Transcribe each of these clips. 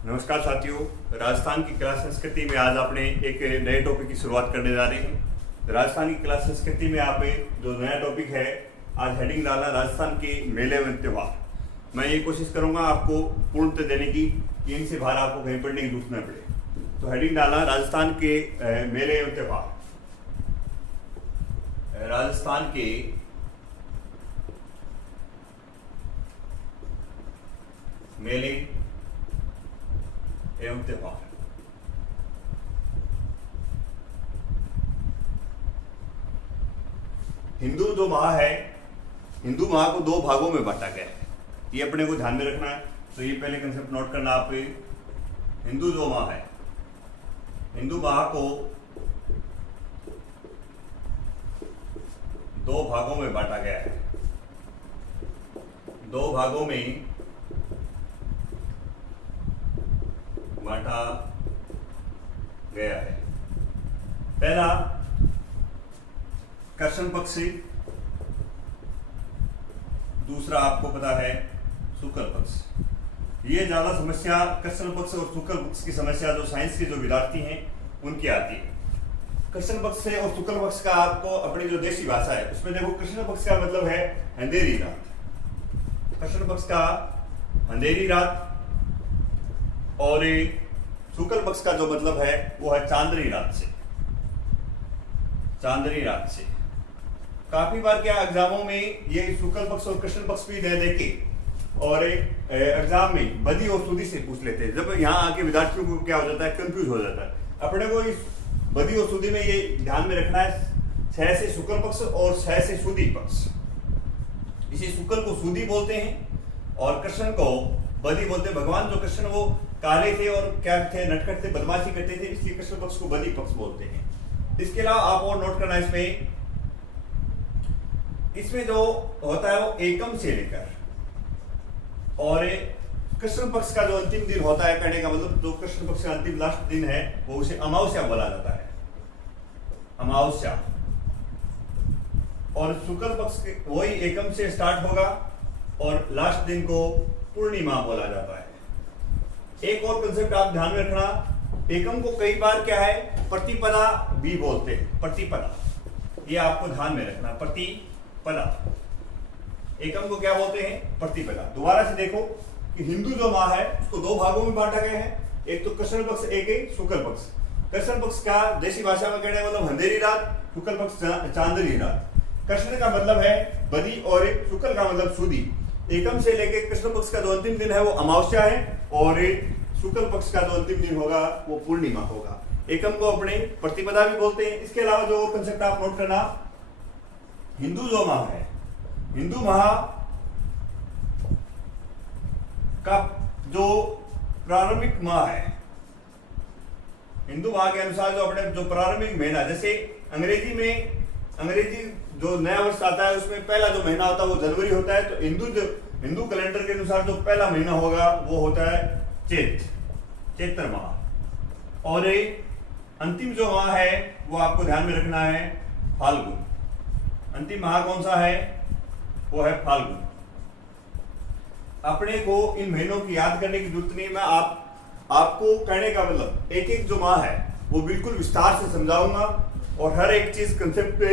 नमस्कार साथियों, राजस्थान की कला संस्कृति में आज आपने एक नए टॉपिक की शुरुआत करने जा रहे हैं। राजस्थान की कला संस्कृति में आप जो नया टॉपिक है, आज हेडिंग डाला राजस्थान के मेले एवं त्योहार। मैं ये कोशिश करूंगा आपको पूर्णतः देने की कि इनसे बाहर आपको कहीं पढ़ने की जरूरत न पड़े। तो हेडिंग डाला राजस्थान के मेले एवं त्योहार। राजस्थान के मेले एवं त्योहार। हिंदू जो माह है, हिंदू माह को दो भागों में बांटा गया है। ये अपने को ध्यान में रखना है। तो ये पहले कंसेप्ट नोट करना आप। हिंदू जो माह है, हिंदू माह को दो भागों में बांटा गया है। दो भागों में बांटा गया है। पहला कृष्ण पक्ष, दूसरा आपको पता है शुक्ल पक्ष। ये ज्यादा समस्या कृष्ण पक्ष और शुक्ल पक्ष की समस्या जो साइंस के जो विद्यार्थी हैं उनकी आती है। कृष्ण पक्ष से और शुक्ल पक्ष का आपको अपनी जो देसी भाषा है उसमें देखो, कृष्ण पक्ष का मतलब है अंधेरी रात। कृष्ण पक्ष का अंधेरी रात और शुक्ल पक्ष का जो मतलब है वो है चांदनी रात से। चांदनी रात से काफी बार क्या एग्जामों में ये शुक्ल पक्ष और कृष्ण पक्ष भी दे देके और एग्जाम में बदी और सुदी से पूछ लेते हैं। जब यहाँ आके विद्यार्थियों को क्या हो जाता है, कंफ्यूज हो जाता है। अपने को इस बदी और सुदी में ये ध्यान में रखना है, छह से शुक्ल पक्ष और छह से सुदी पक्ष। इसी शुक्ल को सुदी बोलते हैं और कृष्ण को बदी बोलते हैं। भगवान जो कृष्ण वो काले थे और क्या थे, नटखट थे, बदमाशी करते थे, इसलिए कृष्ण पक्ष को बदी पक्ष बोलते हैं। इसके अलावा आप और नोट करना इसमें जो होता है वो एकम से लेकर और कृष्ण पक्ष का जो अंतिम दिन होता है, कहने का मतलब जो कृष्ण पक्ष का अंतिम लास्ट दिन है वो उसे अमावस्या बोला जाता है। अमावस्या। और शुक्ल पक्ष वही एकम से स्टार्ट होगा और लास्ट दिन को पूर्णिमा बोला जाता है। एक और कंसेप्ट आप ध्यान में रखना, एकम को कई बार क्या है प्रतिपदा भी बोलते हैं। प्रतिपदा, ये आपको ध्यान में रखना। प्रतिपदा, एकम को क्या बोलते हैं? प्रतिपदा। दोबारा से देखो कि हिंदू जो माह है उसको दो भागों में बांटा गया है, एक तो कृष्ण पक्ष, एक शुक्ल पक्ष। कृष्ण पक्ष का देसी भाषा में कहने मतलब अंधेरी रात, शुक्ल पक्ष चांदनी रात। कृष्ण का मतलब है बदी और शुक्ल का मतलब सुदी। एकम से लेके कृष्ण पक्ष का जो अंतिम दिन है वो अमावस्या है और शुक्ल पक्ष का जो अंतिम दिन होगा वो पूर्णिमा होगा। एकम को अपने प्रतिपदा भी बोलते हैं। इसके अलावा जो कंसेप्ट आप नोट करना, हिंदू जो माह है, हिंदू माह का जो प्रारंभिक माह है, हिंदू माह के अनुसार जो अपने जो प्रारंभिक महीना, जैसे अंग्रेजी जो नया वर्ष आता है उसमें पहला जो महीना होता है वो जनवरी होता है। तो हिंदू कैलेंडर के अनुसार जो पहला महीना होगा वो होता है चैत्र माह। और अंतिम जो माह है वो आपको ध्यान में रखना है फाल्गुन। अंतिम माह कौन सा है? वो है फाल्गुन। अपने को इन महीनों की याद करने की जरूरत नहीं। मैं आपको कहने का मतलब एक एक जो माह है वो बिल्कुल विस्तार से समझाऊंगा और हर एक चीज कंसेप्ट पे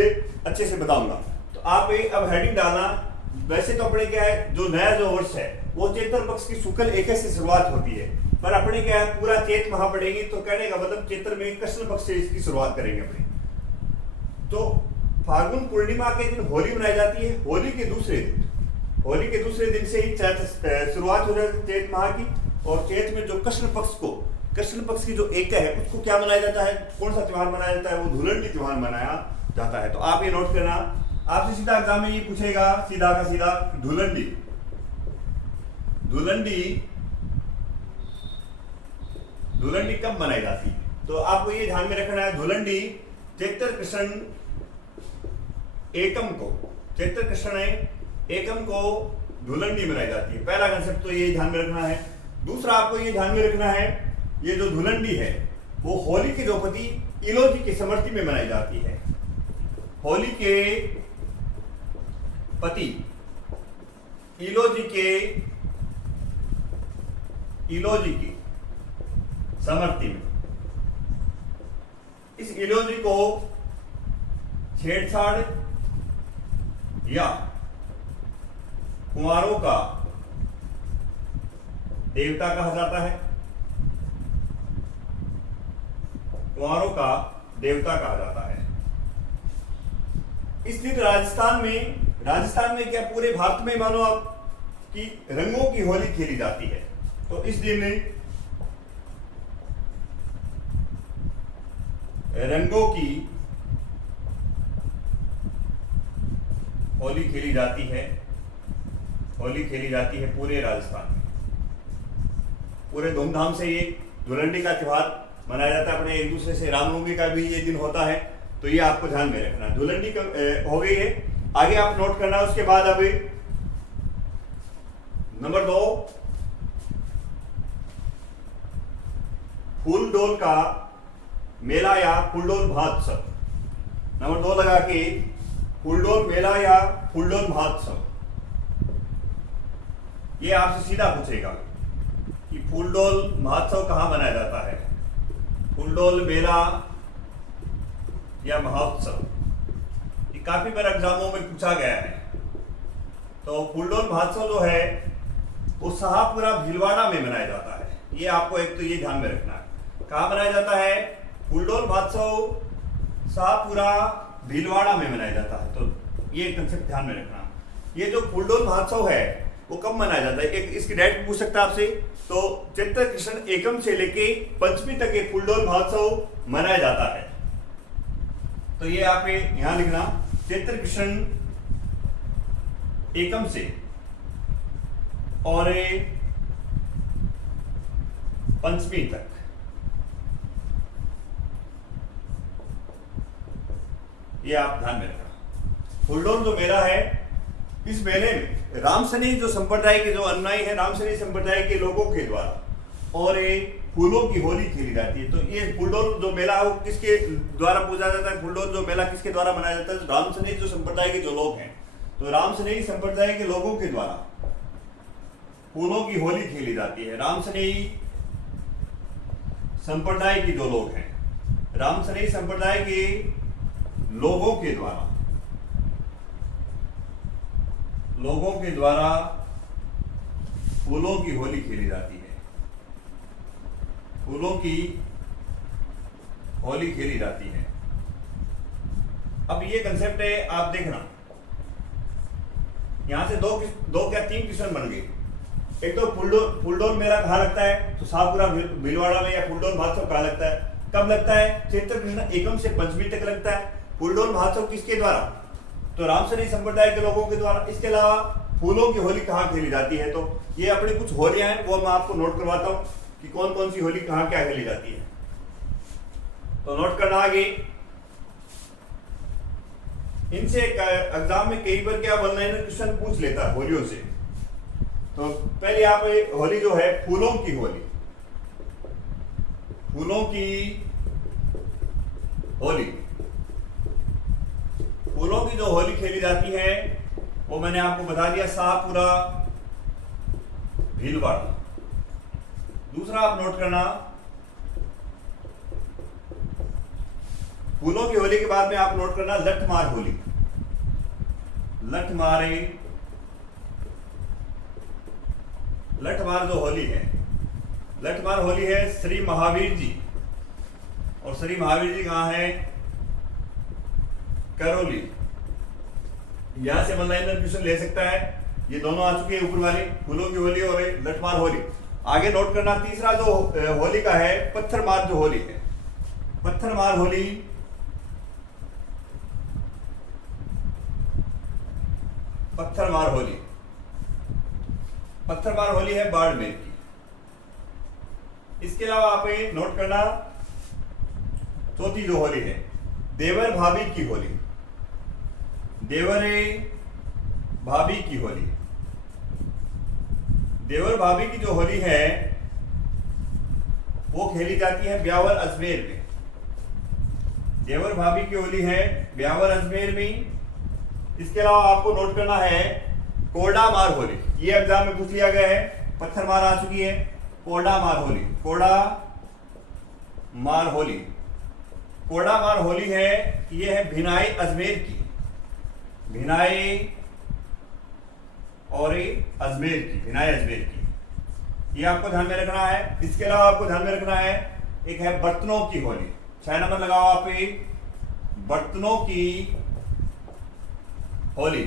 अच्छे से बताऊंगा। तो आप अब हेडिंग डालना। वैसे तो अपने क्या है, जो नया जो वर्ष है वो चैत्र पक्ष की शुक्ल 21 से शुरुआत होती है, पर अपने क्या है पूरा चैत माह पढ़ेंगे तो कहने का मतलब चैत्र में कृष्ण पक्ष से इसकी शुरुआत करेंगे अपने। तो फाल्गुन पूर्णिमा के दिन होली मनाई जाती है। होली के दूसरे दिन से ही शुरुआत हो जाती है चैत माह की। और चैत में जो कृष्ण पक्ष की जो एक है उसको क्या मनाया जाता है, कौन सा त्योहार मनाया जाता है? वो धुलंडी त्योहार मनाया जाता है। तो आप ये नोट करना, आपसे सीधा एग्जाम में ये पूछेगा सीधा का सीधा, धुलंडी कब मनाई जाती है? तो आपको ये ध्यान में रखना है, धुलंडी चैत्र कृष्ण एकम को धुलंडी मनाई जाती है। पहला कंसेप्ट तो ये ध्यान में रखना है। दूसरा आपको ये ध्यान में रखना है, ये जो धुलंडी है वो होली के जो पति इलोजी की स्मृति में मनाई जाती है। होली के पति इलोजी की समर्थी में। इस इल्यूजन को छेड़छाड़ या कुंवारों का देवता कहा जाता है, कुंवारों का देवता कहा जाता है। स्थित राजस्थान में क्या पूरे भारत में मानो आप कि रंगों की होली खेली जाती है। तो इस दिन रंगों की होली खेली जाती है, होली खेली जाती है पूरे राजस्थान में। पूरे धूमधाम से ये धुलंडी का त्योहार मनाया जाता है। अपने एक दूसरे से रामनवमी का भी ये दिन होता है, तो ये आपको ध्यान में रखना। धुलंडी हो गई है, आगे आप नोट करना। उसके बाद अभी नंबर 2, फूलडोल का मेला या फूलडोल महोत्सव। नंबर 2 लगा के फूलडोल मेला या फूलडोल महोत्सव। ये आपसे सीधा पूछेगा कि फूलडोल महोत्सव कहां मनाया जाता है, फूलडोल मेला या महोत्सव। ये काफी बार एग्जामों में पूछा गया है। तो फूलडोल महोत्सव जो है वो शाहपुरा भीलवाड़ा में मनाया जाता है। ये आपको एक तो ये ध्यान में रखना है, कहाँ मनाया जाता है। फूलडोल महोत्सव शाहपुरा भीलवाड़ा में मनाया जाता है। तो ये कंसेप्ट ध्यान में रखना। ये जो फूलडोल महोत्सव है वो कब मनाया जाता है, एक इसकी डेट पूछ सकता है आपसे। तो चैत्र कृष्ण एकम से लेके पंचमी तक ये फूलडोल महोत्सव मनाया जाता है। तो ये आप यहां लिखना, चैत्र कृष्ण एकम से और पंचमी तक। ये आप ध्यान में रखना। फूलडोल जो मेला है, इस मेले में रामसनी जो संप्रदाय के जो अनुयायी है, रामसनी संप्रदाय के लोगों के द्वारा और फूलों की होली खेली जाती है। तो ये फूलडोल जो मेला है वो किसके द्वारा पूजा जाता है, फूलडोल जो मेला किसके द्वारा मनाया जाता है, रामसनी जो संप्रदाय के जो लोग हैं। तो रामसनी संप्रदाय के लोगों के द्वारा फूलों की होली खेली जाती है। रामसनी संप्रदाय के जो लोग हैं, रामसनी संप्रदाय के लोगों के द्वारा फूलों की होली खेली जाती है, फूलों की होली खेली जाती है। अब ये कंसेप्ट है, आप देखना यहां से दो क्या तीन क्वेश्चन बन गए। एक तो फूलडोल मेला कहाँ लगता है, तो शाहपुरा भीलवाड़ा में, या फूलडोल महोत्सव कहाँ लगता है, कब लगता है, चैत्र कृष्ण एकम से पंचमी तक लगता है। फूलडोल महोत्सव किसके द्वारा, तो रामसनी संप्रदाय के लोगों के द्वारा। इसके अलावा फूलों की होली कहाँ खेली जाती है, तो ये अपनी कुछ होलियां हैं, वो मैं आपको नोट करवाता हूं कि कौन कौन सी होली कहाँ क्या खेली जाती है। तो नोट करना आगे। इनसे एग्जाम में कई बार क्या वन लाइनर क्वेश्चन पूछ लेता है होलियों से। तो पहले आप होली जो है फूलों की होली, फूलों की होली, फूलों की जो होली खेली जाती है वो मैंने आपको बता दिया, शाहपुरा भीलवाड़ा। दूसरा आप नोट करना, फूलों की होली के बाद में आप नोट करना लठमार होली। लठमार जो होली है, लठमार होली है श्री महावीर जी। और श्री महावीर जी कहां है, करौली। यहां से वन लाइनर क्वेश्चन ले सकता है। ये दोनों आ चुके हैं ऊपर वाले, फूलों की होली और लठमार होली। आगे नोट करना तीसरा जो होली का है पत्थरमार जो होली है, पत्थरमार होली, पत्थरमार होली, पत्थरमार होली है बाड़मेर की। इसके अलावा आप नोट करना चौथी जो होली है देवर भाभी की होली, देवर भाभी की होली। देवर भाभी की जो होली है वो खेली जाती है ब्यावर अजमेर में। देवर भाभी की होली है ब्यावर अजमेर में। इसके अलावा आपको नोट करना है कोरडा मार होली। ये एग्जाम में पूछ लिया गया है, पत्थर मार आ चुकी है, कोरडा मार होली, कोरडा मार होली। कोड़ा मार होली है, ये है भिनाई अजमेर की, भिनाई और अजमेर की, भिनाई अजमेर की, ये आपको ध्यान में रखना है। इसके अलावा आपको ध्यान में रखना है एक है बर्तनों की होली, 6 नंबर लगाओ आप, बर्तनों की होली।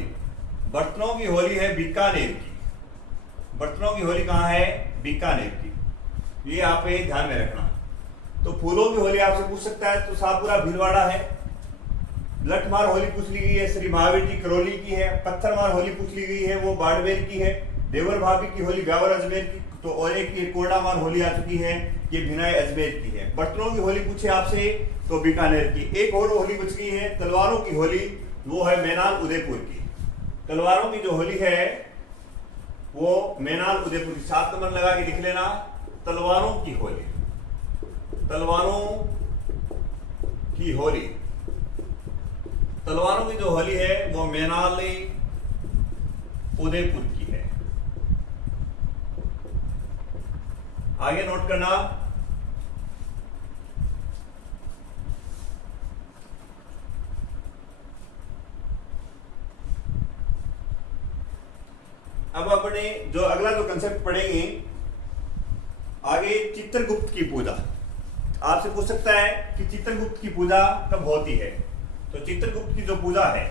बर्तनों की होली है बीकानेर की, बर्तनों की होली कहाँ है? बीकानेर की, ये आप ध्यान में रखना। तो फूलों की होली आपसे पूछ सकता है तो शाहपुरा भीलवाड़ा है। लठमार होली पूछ ली गई है, श्री महावीर जी करौली की है। पत्थरमार होली पूछ ली गई है, वो बाड़मेर की है। देवर भाभी की होली ब्यावर अजमेर की, तो और एक ये कोडामार होली आ चुकी है, ये भिनाई अजमेर की है। बर्तनों की होली पूछे आपसे तो बीकानेर की। एक और होली बच गई है तलवारों की होली, वो है मैनाल उदयपुर की। तलवारों की जो होली है वो मैनाल उदयपुर की, 7 नंबर लगा के लिख लेना। तलवारों की होली, तलवारों की होली, तलवारों की जो होली है वो मैनाल उदयपुर की है। आगे नोट करना, अब अपने जो अगला जो कंसेप्ट पढ़ेंगे आगे, चित्रगुप्त की पूजा। आपसे पूछ सकता है कि चित्रगुप्त की पूजा कब होती है? तो चित्रगुप्त की जो पूजा है,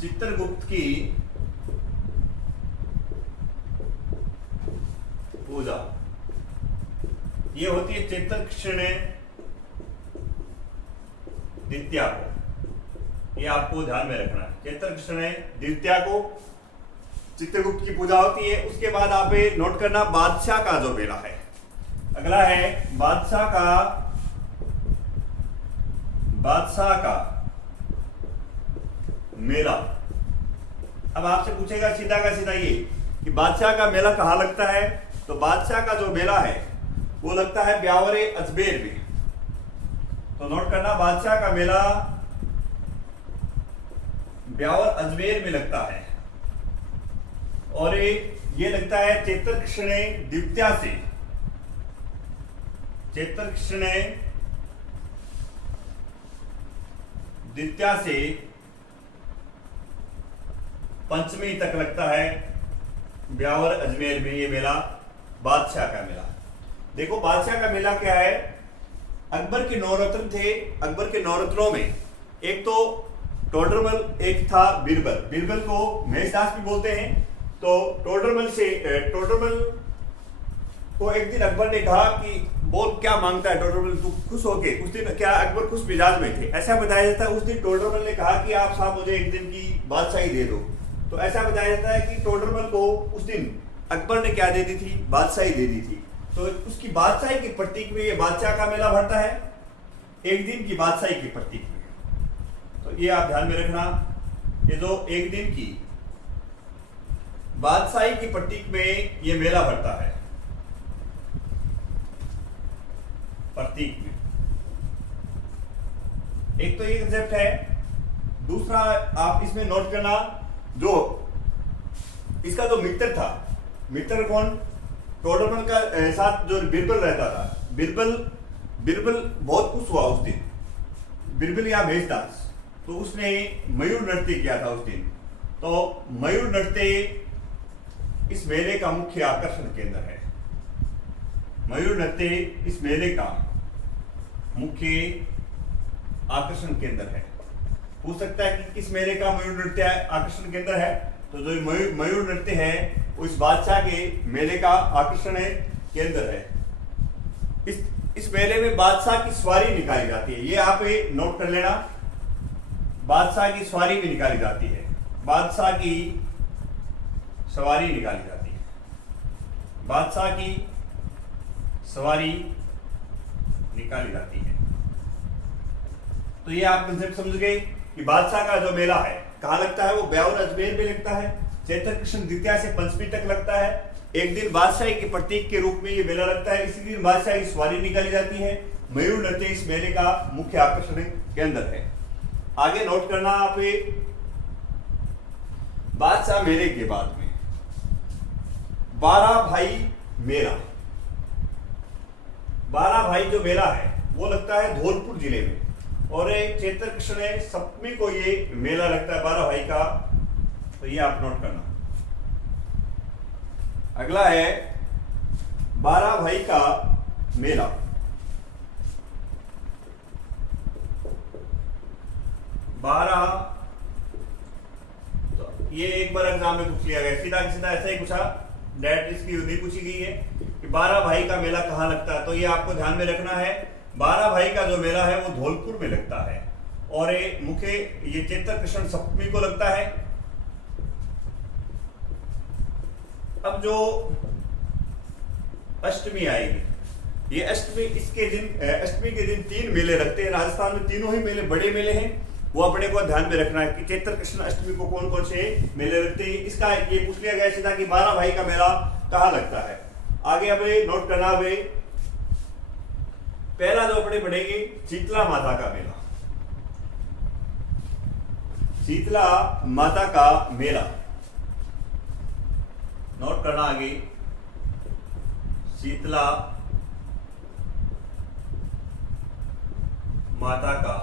चित्रगुप्त की पूजा ये होती है चैत्र कृष्ण द्वितीया को, ये आपको ध्यान में रखना है। चैत्र कृष्ण द्वितीया को चित्रगुप्त की पूजा होती है। उसके बाद आप नोट करना बादशाह का जो मेला है, अगला है बादशाह का मेला। अब आपसे पूछेगा सीधा का सीधा ये कि बादशाह का मेला कहाँ लगता है? तो बादशाह का जो मेला है वो लगता है ब्यावर अजमेर में। तो नोट करना, बादशाह का मेला ब्यावर अजमेर में लगता है और ये लगता है चैत्र कृष्ण द्वितीया से, चैत्र कृष्ण द्वितीया से पंचमी तक लगता है ब्यावर अजमेर में ये मेला, बादशाह का मेला। देखो बादशाह का मेला क्या है, अकबर के 9 रत्न थे। अकबर के 9 रत्नों में एक तो टोडरमल, एक था बीरबल। बीरबल को महेशदास भी बोलते हैं। तो टोडरमल को एक दिन अकबर ने कहा कि बोल क्या मांगता है टोडरमल, तू खुश हो गए। उस दिन क्या अकबर खुश मिजाज में थे, ऐसा बताया जाता है। उस दिन टोडरमल ने कहा कि आप साहब मुझे एक दिन की बादशाही दे दो। तो ऐसा बताया जाता है कि टोडरमल को उस दिन अकबर ने क्या दे दी थी? बादशाही दे दी थी। तो उसकी बादशाही के प्रतीक में ये बादशाह का मेला भरता है, एक दिन की बादशाही के प्रतीक में। तो ये आप ध्यान में रखना, ये जो एक दिन की बादशाही के प्रतीक में ये मेला भरता है, प्रतीक में। एक तो ये कंसेप्ट है। दूसरा आप इसमें नोट करना, जो इसका जो मित्र था, मित्र कौन? टोडरमल का साथ जो बीरबल रहता था। बीरबल बहुत खुश हुआ उस दिन, बीरबल या महेशदास। तो उसने मयूर नृत्य किया था उस दिन। तो मयूर नृत्य इस मेले का मुख्य आकर्षण केंद्र है। मयूर नृत्य इस मेले का मुख्य आकर्षण केंद्र है। पूछ सकता है कि किस मेले का मयूर नृत्य आकर्षण केंद्र है? तो जो मयूर नृत्य है वो इस बादशाह के मेले का आकर्षण केंद्र है। इस मेले में बादशाह की सवारी निकाली जाती है, ये आप नोट कर लेना। बादशाह की सवारी भी निकाली जाती है, बादशाह की सवारी निकाली जाती है, बादशाह की सवारी निकाली जाती है। तो ये आप कंसेप्ट समझ गए कि बादशाह का जो मेला है कहाँ लगता है? वो ब्यावर अजमेर में लगता है, चैत्र कृष्ण द्वितीया से पंचमी तक लगता है। एक दिन बादशाही के प्रतीक के रूप में ये मेला लगता है। इसी दिन बादशाह की सवारी निकाली जाती है। मयूर नृत्य इस मेले का मुख्य आकर्षण केंद्र है। आगे नोट करना आप, बादशाह मेले के बाद में 12 भाई मेला, 12 भाई जो मेला है वो लगता है धौलपुर जिले में, और एक चैत्र कृष्ण सप्तमी को ये मेला लगता है 12 भाई का, तो ये आप नोट करना। अगला है 12 भाई का मेला। तो ये एक बार एग्जाम में पूछ लिया गया, सीधा सीधा ऐसा ही पूछा, डायरेक्ट इसकी नहीं पूछी गई है कि 12 भाई का मेला कहाँ लगता है। तो ये आपको ध्यान में रखना है, 12 भाई का जो मेला है वो धौलपुर में लगता है, और ये मुख्य ये चैत्र कृष्ण सप्तमी को लगता है। अब जो अष्टमी आएगी, ये अष्टमी अष्टमी के दिन 3 मेले लगते हैं राजस्थान में, तीनों ही मेले बड़े मेले हैं, वो अपने को ध्यान में रखना है कि चैत्र कृष्ण अष्टमी को कौन कौन से मेले लगते हैं। इसका ये पूछ लिया गया सीधा कि 12 भाई का मेला कहाँ लगता है। आगे अब नोट करना है, पहला जो अपने पढ़ेंगे शीतला माता का मेला। शीतला माता का मेला नोट करना आगे, शीतला माता का।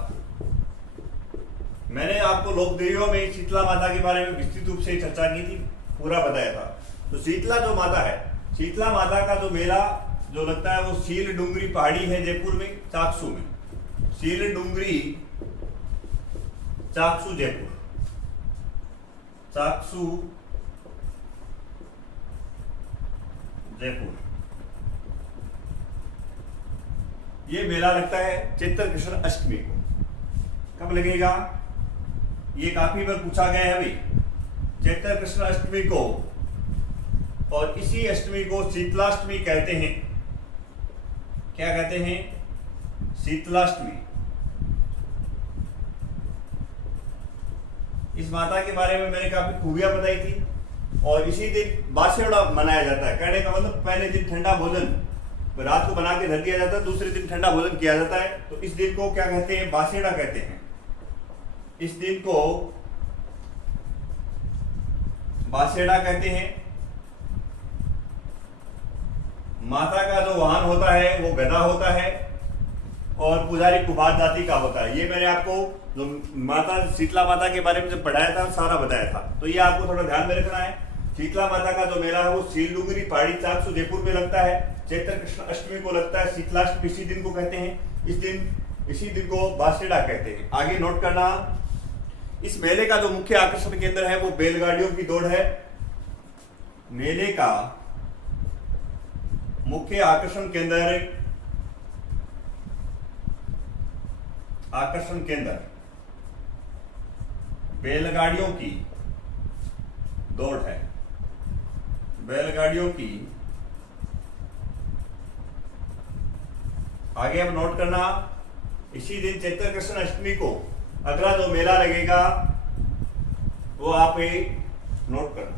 मैंने आपको लोकदेवियों में शीतला माता के बारे में विस्तृत रूप से चर्चा की थी, पूरा बताया था। तो शीतला जो माता है, शीतला माता का जो मेला जो लगता है वो सील डूंगरी पहाड़ी है जयपुर में, चाकसू में, सील डूंगरी चाकसू जयपुर, चाकसू जयपुर। ये मेला लगता है चैत्र कृष्ण अष्टमी को। कब लगेगा ये काफी बार पूछा गया है अभी, चैत्र कृष्ण अष्टमी को, और इसी अष्टमी को शीतलाष्टमी कहते हैं। क्या कहते हैं? शीतलाष्टमी। इस माता के बारे में मैंने काफी खूबियां बताई थी, और इसी दिन बासेड़ा मनाया जाता है। कहने का मतलब पहले दिन ठंडा भोजन रात को बना के धर दिया जाता है, दूसरे दिन ठंडा भोजन किया जाता है। तो इस दिन को क्या कहते हैं? बासेड़ा कहते हैं। इस दिन को बासेड़ा कहते हैं। माता का जो वाहन होता है वो गदा होता है, और पुजारी कुबार जाति का होता है। ये मैंने आपको जो माता शीतला माता के बारे में जब पढ़ाया था सारा बताया था, तो ये आपको थोड़ा ध्यान में रखना है। शीतला माता का जो मेला है वो सीलडुंगरी पहाड़ी चाकसू जयपुर में लगता है। चैत्र कृष्ण अष्टमी को लगता है। शीतलाष्टमी इसी दिन को कहते हैं। इसी दिन को बासेड़ा कहते हैं। आगे नोट करना, इस मेले का जो मुख्य आकर्षण केंद्र है वो बैलगाड़ियों की दौड़ है। मेले का मुख्य आकर्षण केंद्र बैलगाड़ियों की दौड़ है। बैलगाड़ियों की। आगे अब नोट करना, इसी दिन चैत्र कृष्ण अष्टमी को अगला जो मेला लगेगा वो आप ये नोट करना।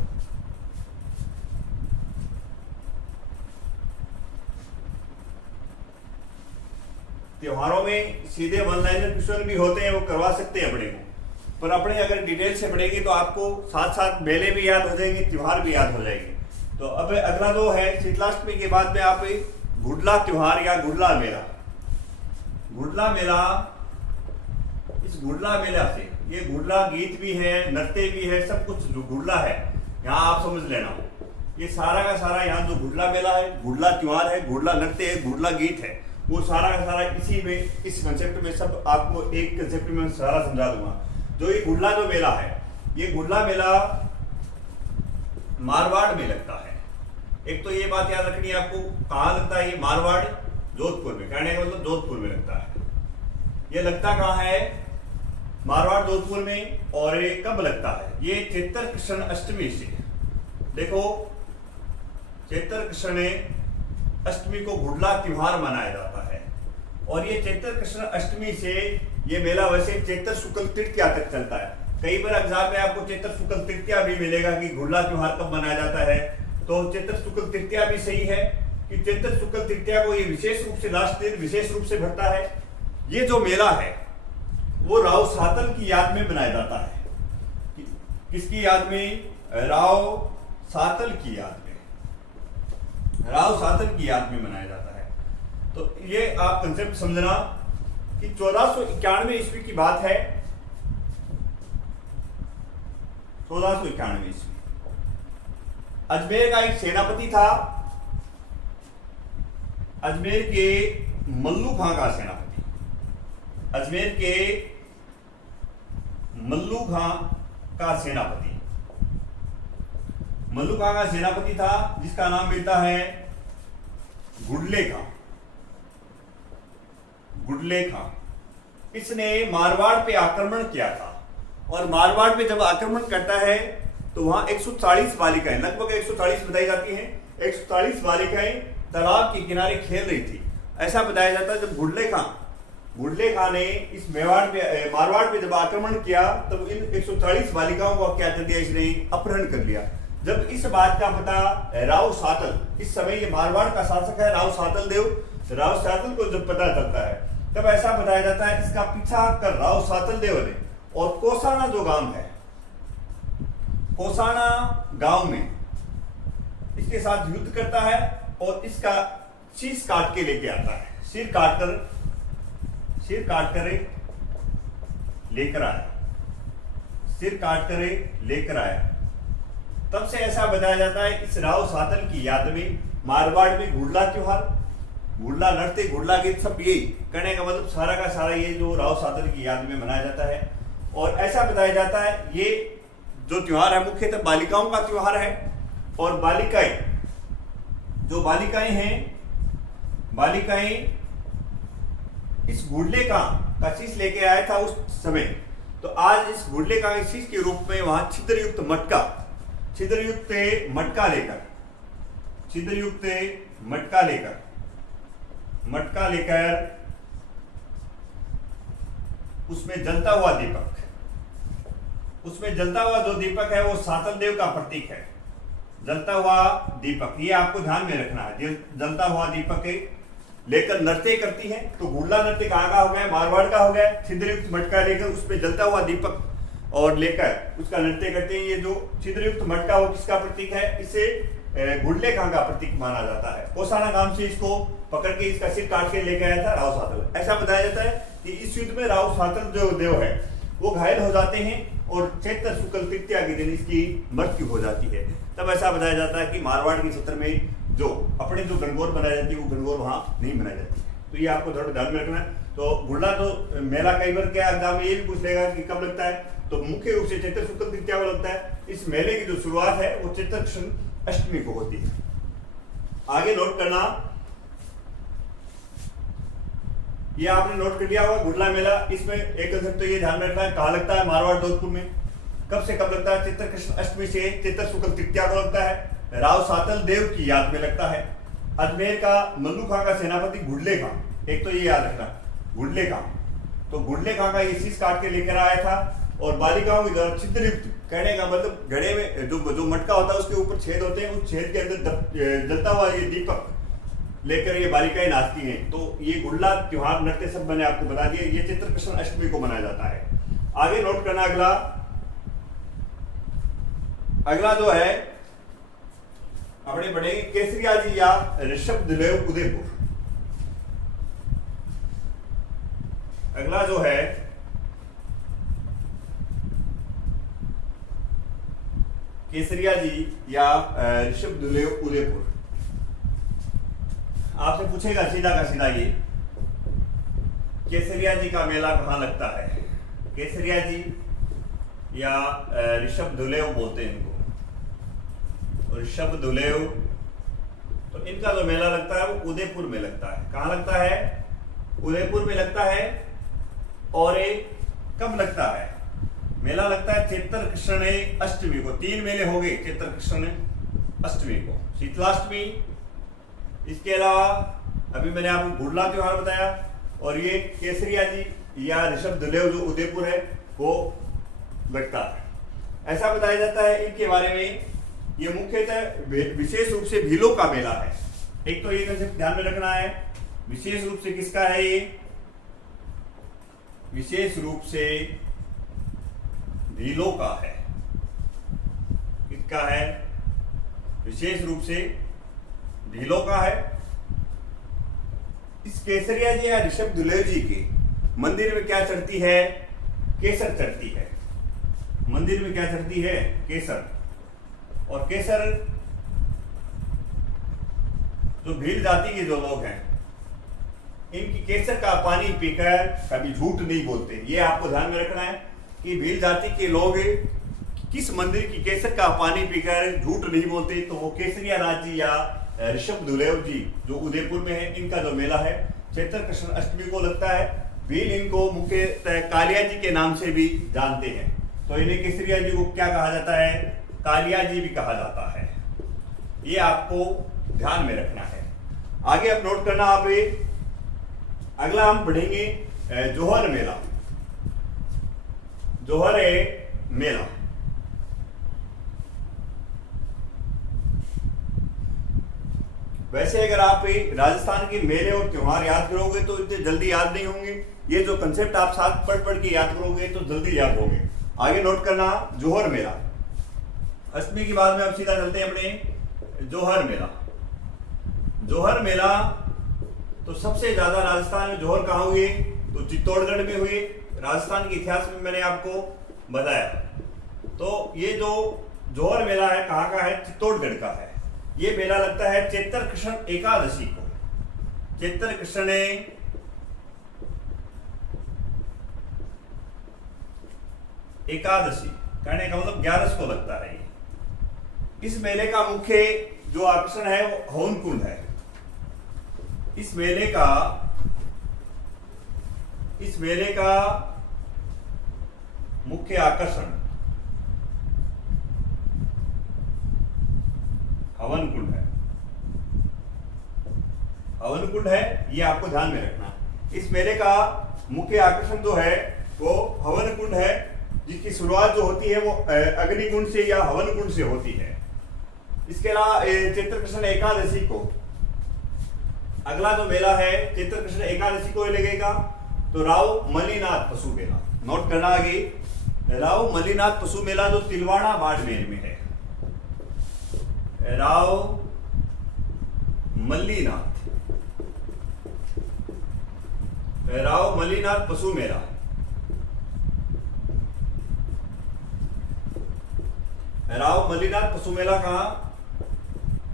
त्योहारों में सीधे वन लाइनर क्वेश्चन भी होते हैं, वो करवा सकते हैं अपने को, पर अपने अगर डिटेल से पढ़ेंगे तो आपको साथ साथ मेले भी याद हो जाएंगे, त्योहार भी याद हो जाएंगे। तो अब अगला जो है शीतलाष्टमी के बाद में आप गुडला त्योहार या गुडला मेला। गुडला मेला, इस गुडला मेला से ये गुडला गीत भी है, नृत्य भी है, सब कुछ जो गुडला है यहाँ आप समझ लेना। ये सारा का सारा यहाँ जो गुडला मेला है, गुडला त्योहार है, गुडला नृत्य है, गुडला गीत है, वो सारा का सारा इसी में, इस कंसेप्ट में सब आपको एक कंसेप्ट में सारा समझा दूंगा। जो ये गुडला जो मेला है, ये गुडला मेला मारवाड़ में लगता है। एक तो ये बात याद रखनी है आपको, कहाँ लगता है ये? मारवाड़, जोधपुर में। कहने का मतलब जोधपुर में लगता है। ये लगता कहाँ है? मारवाड़, जोधपुर में। और ये कब लगता है? ये चैत्र कृष्ण अष्टमी से। देखो, चैत्र कृष्ण अष्टमी को गुडला त्योहार मनाया जाता है, और ये चैत्र कृष्ण अष्टमी से ये मेला वैसे चैत्र शुक्ल तृतीया तक चलता है। कई बार एग्जाम में आपको चैत्र शुक्ल तृतीया भी मिलेगा कि गुडला त्योहार कब मनाया जाता है। तो चैत्र शुक्ल तृतीया भी सही है कि चैत्र शुक्ल तृतीया को ये विशेष रूप से लास्ट दिन विशेष रूप से भरता है। ये जो मेला है वो राव सातल की याद में मनाया जाता है। किसकी याद में? राव सातल की याद में। राव सातल की याद में मनाया जाता है। तो ये आप कंसेप्ट समझना कि 1491 ईस्वी की बात है। 1491 ईस्वी अजमेर का एक सेनापति था, अजमेर के मल्लू खां का सेनापति, अजमेर के मल्लू खां का सेनापति, मल्लू खां का सेनापति था जिसका नाम मिलता है गुडले खां। गुडले खां इसने मारवाड़ पे आक्रमण किया था और मारवाड़ पे जब आक्रमण करता है तो वहां 140 बालिकाएं, लगभग 140 बताई जाती हैं, 140 बालिकाएं तालाब के किनारे खेल रही थी। ऐसा बताया जाता है जब गुडले खां ने इस मारवाड़ पे जब आक्रमण किया तब इन 140 बालिकाओं को क्या कर दिया, इसने अपहरण कर लिया। जब इस बात का पता राव सातल, इस समय ये मारवाड़ का शासक है राव सातल देव, राव सातल को जब पता चलता है तब ऐसा बताया जाता है इसका पीछा कर राव सातल देव ने और कोसाना जो गांव है, कोसाना गांव में इसके साथ युद्ध करता है और इसका शीश काट के लेके आता है, सिर काट कर लेकर आया, सिर काट कर लेकर आया। तब से ऐसा बताया जाता है इस राव सातल की याद में मारवाड़ में घुड़ला त्योहार, घुड़ला नृत्य, घुड़ला गीत, सब यही करने का मतलब सारा का सारा ये जो राव सातल की याद में मनाया जाता है। और ऐसा बताया जाता है ये जो त्योहार है मुख्यतः बालिकाओं का त्योहार है और बालिकाएं, जो बालिकाएं हैं, बालिकाएं इस घुड़ले का शीश लेके आया था उस समय। तो आज इस घुड़ले का शीश के रूप में वहां छिद्रयुक्त मटका लेकर उसमें जलता हुआ जो दीपक है वो सातल देव का प्रतीक है। जलता हुआ दीपक, ये आपको ध्यान में रखना है। जलता हुआ दीपक लेकर नृत्य करती है। तो घुड़ला नृत्य कहाँ का हो गया, मारवाड़ का हो गया। छिद्रयुक्त मटका लेकर उसमें जलता हुआ दीपक और लेकर उसका नृत्य करते हैं। ये जो छिद्रयुक्त मटका वो किसका प्रतीक है, इसे गुडले खां का प्रतीक माना जाता है। कोसाना गांव से इसको पकड़ के इसका सिर काट के लेकर आया था राव सातल। ऐसा बताया जाता है कि इस युद्ध में राव सातल जो देव है वो घायल हो जाते हैं और चैत्र शुक्ल तृतीया के दिन इसकी मृत्यु हो जाती है। तब ऐसा बताया जाता है कि मारवाड़ के क्षेत्र में जो अपने जो गणगौर बनाई जाती है वो गणगौर वहां नहीं बनाई जाती। तो ये आपको थोड़ा ध्यान में रखना है। तो गुड़ला तो मेला कई बार क्या एग्जाम में ये भी पूछ लेगा कि कब लगता है, तो मुख्य रूप से चैत्र शुक्ल तृतीया को लगता है। इस मेले की जो शुरुआत है वो चैत्र कृष्ण अष्टमी को होती है। आगे नोट करना, ये आपने नोट कर लिया होगा गुड़ला मेला। इसमें एक कंसेप्ट तो ये ध्यान में रखना है, कहाँ लगता है, मारवाड़ जोधपुर में। कब से कब लगता है, चैत्र कृष्ण अष्टमी से चैत्र शुक्ल तृतीया को लगता है। राव सातल देव की याद में लगता है। अजमेर का मल्लू खां का सेनापति गुडले खां, एक तो ये याद रखना गुडले खां। तो गुडले खां का ये शीश काट के लेकर आया था और बालिकाओं की छिद्रयुक्त, कहने का मतलब घड़े में जो मटका होता है उसके ऊपर छेद होते हैं, उस छेद के अंदर जलता हुआ ये दीपक लेकर ये बालिकाएं नाचती हैं। तो ये गुड़ला त्योहार नृत्य सब मैंने आपको बता दिया। ये चैत्र कृष्ण अष्टमी को मनाया जाता है। आगे नोट करना अगला जो है अपने पढ़ेंगे केसरिया जी या ऋषभ दुलेव उदयपुर। अगला जो है केसरिया जी या ऋषभ दुलेव उदयपुर। आपसे पूछेगा सीधा का सीधा ये केसरिया जी का मेला कहाँ लगता है। केसरिया जी या ऋषभ दुलेव बोलते हैं इनको, ऋषभ दुलेव। तो इनका जो मेला लगता है वो उदयपुर में लगता है। कहाँ लगता है, उदयपुर में लगता है। और एक कब लगता है मेला, लगता है चैत्र कृष्ण अष्टमी को। 3 मेले हो गए चैत्र कृष्ण अष्टमी को, शीतलाष्टमी, इसके अलावा अभी मैंने आपको गुड़ला त्योहार बताया, और ये केसरिया जी या ऋषभ दुलेव जो उदयपुर है वो लगता है। ऐसा बताया जाता है इनके बारे में, ये मुख्यतः विशेष रूप से भीलों का मेला है। एक तो ये कंसेप्ट ध्यान में रखना है, विशेष रूप से किसका है ये, विशेष रूप से भीलों का है। किसका है, विशेष रूप से भीलों का है। इस केसरिया जी या ऋषभ दुलेव जी के मंदिर में क्या चढ़ती है? केसर चढ़ती है। मंदिर में क्या चढ़ती है? केसर। और केसर जो भील जाति के जो लोग हैं, इनकी केसर का पानी पीकर कभी झूठ नहीं बोलते। ये आपको ध्यान में रखना है कि भील जाति के लोग किस मंदिर की केसर का पानी पीकर झूठ नहीं बोलते, तो वो केसरिया राज जी या ऋषभ दुलेव जी जो उदयपुर में है, इनका जो मेला है चैत्र कृष्ण अष्टमी को लगता है। भील इनको मुख्यतः कालिया जी के नाम से भी जानते हैं, तो इन्हें केसरिया जी को क्या कहा जाता है? कालिया जी भी कहा जाता है। ये आपको ध्यान में रखना है। आगे आप नोट करना। आप अगला हम पढ़ेंगे जोहर मेला। जोहर मेला वैसे अगर आप राजस्थान के मेले और त्योहार याद करोगे तो इतने जल्दी याद नहीं होंगे। ये जो कंसेप्ट आप साथ पढ़ पढ़ के याद करोगे तो जल्दी याद होंगे। आगे नोट करना जोहर मेला। अष्टमी के बाद में अब सीधा चलते हैं अपने जोहर मेला। जोहर मेला तो सबसे ज्यादा राजस्थान में जोहर कहाँ हुए? तो चित्तौड़गढ़ में हुए। राजस्थान के इतिहास में मैंने आपको बताया। तो ये जो जोहर मेला है कहाँ का है? चित्तौड़गढ़ का है। ये मेला लगता है चैत्र कृष्ण एकादशी को। चैत्र कृष्ण एकादशी कहने का मतलब 11 को लगता है। इस मेले का मुख्य जो आकर्षण है वो हवन कुंड है। इस मेले का मुख्य आकर्षण हवन कुंड है। हवन कुंड है, ये आपको ध्यान में रखना। इस मेले का मुख्य आकर्षण जो है वो हवन कुंड है, जिसकी शुरुआत जो होती है वो अग्निकुंड से या हवन कुंड से होती है। इसके अलावा चैत्र कृष्ण एकादशी को अगला जो मेला है चैत्र कृष्ण एकादशी को लगेगा तो राव मलिनाथ पशु मेला। नोट करना आगे, राव मलिनाथ पशु मेला जो तिलवाड़ा बाड़मेर में है। राव मल्लीनाथ पशु मेला। राव मल्लीनाथ पशु मेला कहां?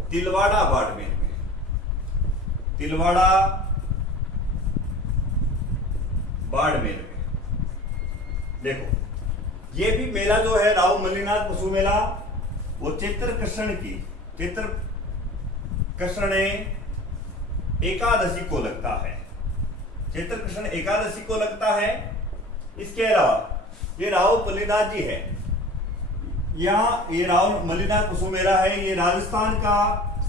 तिलवाड़ा बाड़मेर में। तिलवाड़ा बाड़मेर में। देखो ये भी मेला जो है राव मल्लीनाथ पशु मेला वो चैत्र कृष्ण एकादशी को लगता है। चैत्र कृष्ण एकादशी को लगता है। इसके अलावा ये राव मल्लीनाथ जी है, यहाँ ये राव मल्लीनाथ पशु मेला है। ये राजस्थान का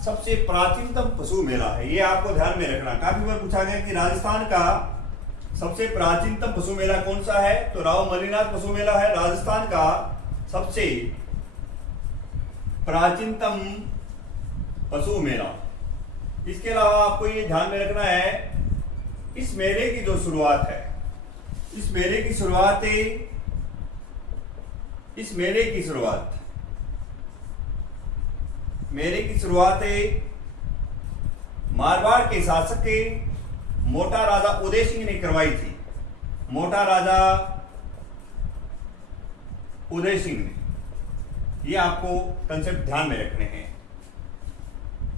सबसे प्राचीनतम पशु मेला है। ये आपको ध्यान में रखना। काफी बार पूछा गया कि राजस्थान का सबसे प्राचीनतम पशु मेला कौन सा है? तो राव मल्लीनाथ पशु मेला है राजस्थान का सबसे प्राचीनतम पशु मेला। इसके अलावा आपको ये ध्यान में रखना है, इस मेले की जो शुरुआत है, इस मेले की शुरुआत मारवाड़ के शासक मोटा राजा उदय सिंह ने करवाई थी। मोटा राजा उदय सिंह ने, ये आपको कंसेप्ट ध्यान में रखने हैं।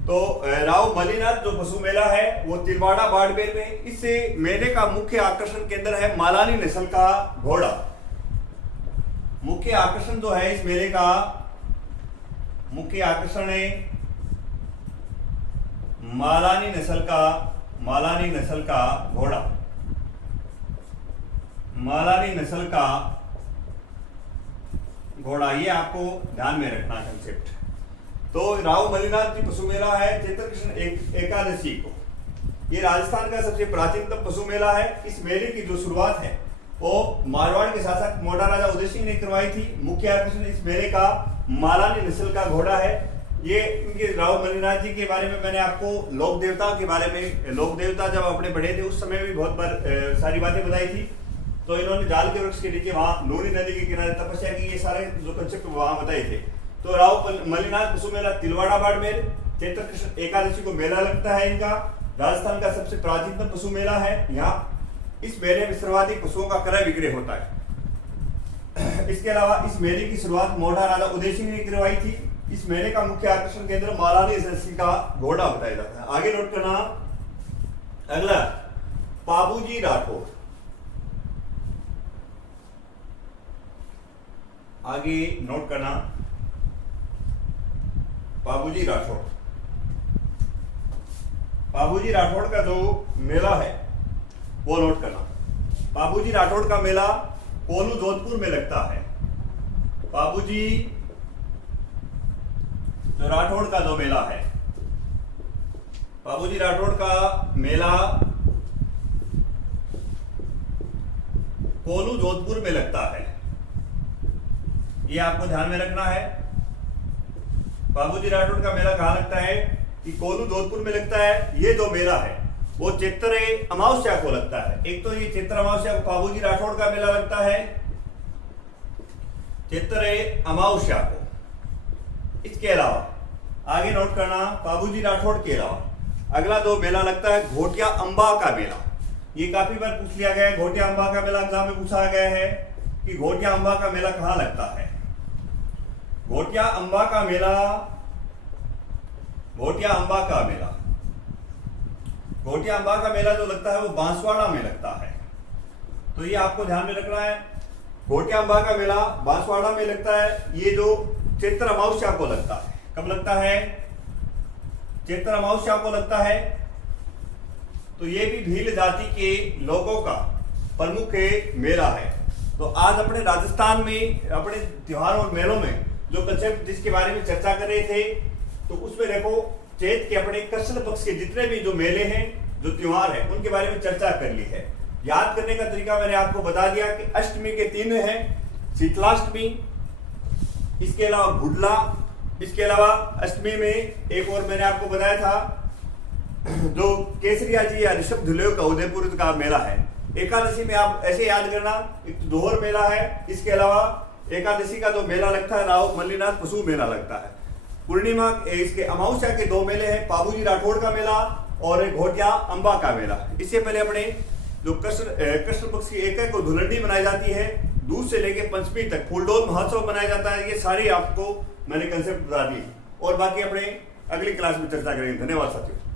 तो राव मल्लीनाथ जो पशु मेला है वो तिलवाड़ा बाड़मेर में। इस मेले का मुख्य आकर्षण केंद्र है मालानी नस्ल का घोड़ा। मुख्य आकर्षण जो है इस मेले का मुख्य आकर्षण है मालानी नस्ल का घोड़ा। मालानी नस्ल का घोड़ा, ये आपको ध्यान में रखना कंसेप्ट। तो राव मल्लीनाथ जी पशु मेला है चैत्र कृष्ण एकादशी को। ये राजस्थान का सबसे प्राचीनतम पशु मेला है। इस मेले की जो शुरुआत है वो मारवाड़ के शासक मोटा राजा उदय सिंह ने करवाई थी। मुख्य आकर्षण इस मेले का मालानी नस्ल का घोड़ा है। ये इनके राव मल्लीनाथ जी के बारे में मैंने आपको लोक देवता के बारे में, लोक देवता जब अपने पढ़े थे उस समय भी बहुत बार सारी बातें बताई थी। तो इन्होंने जाल के वृक्ष के नीचे वहां नूनी नदी के किनारे तपस्या की। ये सारे जो कंसेप्ट वहां बताए थे। तो राव मल्लीनाथ पशु मेला तिलवाड़ा बाड़मेर, चैत्र कृष्ण एकादशी को मेला लगता है इनका। राजस्थान का सबसे प्राचीनतम पशु मेला है। यहाँ इस मेले में सर्वाधिक पशुओं का क्रय विक्रय होता है। इसके अलावा इस मेले की शुरुआत मोढ़ा राजा उदय सिंह ने करवाई थी। इस मेले का मुख्य आकर्षण केंद्र महारानी सिंह का घोड़ा बताया जाता है। आगे नोट करना, अगला पाबूजी राठौड़। आगे नोट करना पाबूजी राठौड़। पाबूजी राठौड़ का जो मेला है वो नोट करना। पाबूजी राठौड़ का मेला कोल्लू जोधपुर में लगता है। पाबूजी जो राठौड़ का जो मेला है, पाबूजी राठौड़ का मेला कोल्लू जोधपुर में लगता है। ये आपको ध्यान में रखना है। बाबूजी राठौड़ का मेला कहाँ लगता है कि कोल्लू जोधपुर में लगता है। ये जो मेला है वो चैत्र अमावस्या को लगता है। एक तो ये चैत्र अमावस्या को बाबूजी राठौड़ का मेला लगता है, चैत्र अमावस्या को। इसके अलावा आगे नोट करना, बाबूजी राठौड़ के अलावा अगला जो मेला लगता है घोटिया अंबा का मेला। ये काफी बार पूछ लिया गया है, घोटिया अंबा का मेला एग्जाम में पूछा गया है कि घोटिया अंबा का मेला कहाँ लगता है। घोटिया अंबा का मेला, घोटिया अंबा का मेला, घोटिया अंबा का मेला जो लगता है वो बांसवाड़ा में लगता है। तो ये आपको ध्यान में रखना है। घोटिया अंबा का मेला बांसवाड़ा में लगता है। ये जो चैत्र अमावस्या को लगता है। कब लगता है? चैत्र अमावस्या को लगता है। तो ये भी भील जाति के लोगों का प्रमुख मेला है। तो आज अपने राजस्थान में अपने त्योहारों और मेलों में जो कंसेप्ट जिसके बारे में चर्चा कर रहे थे, तो उसमें देखो चैत के अपने कृष्ण पक्ष के जितने भी जो मेले हैं, जो त्योहार है, उनके बारे में चर्चा कर ली है। याद करने का तरीका मैंने आपको बता दिया कि अष्टमी के 3 हैं, शीतलाष्टमी, इसके अलावा गुडला, इसके अलावा अष्टमी में एक और मैंने आपको बताया था जो केसरिया जी या ऋषभ धुलेव का उदयपुर का मेला है। एकादशी में आप ऐसे याद करना, एक दोहर मेला है। इसके अलावा एकादशी का जो मेला लगता है राव मल्लीनाथ पशु मेला लगता है। पूर्णिमा इसके अमावस्या के 2 मेले हैं, बाबूजी राठौड़ का मेला और घोटिया अंबा का मेला। इससे पहले अपने जो कृष्ण पक्ष की एक को धुलंडी मनाई जाती है, दूध से लेके पंचमी तक फूलडोल महोत्सव मनाया जाता है। ये सारी आपको मैंने कंसेप्ट बता दी और बाकी अपने अगली क्लास में चर्चा करेंगे। धन्यवाद साथियों।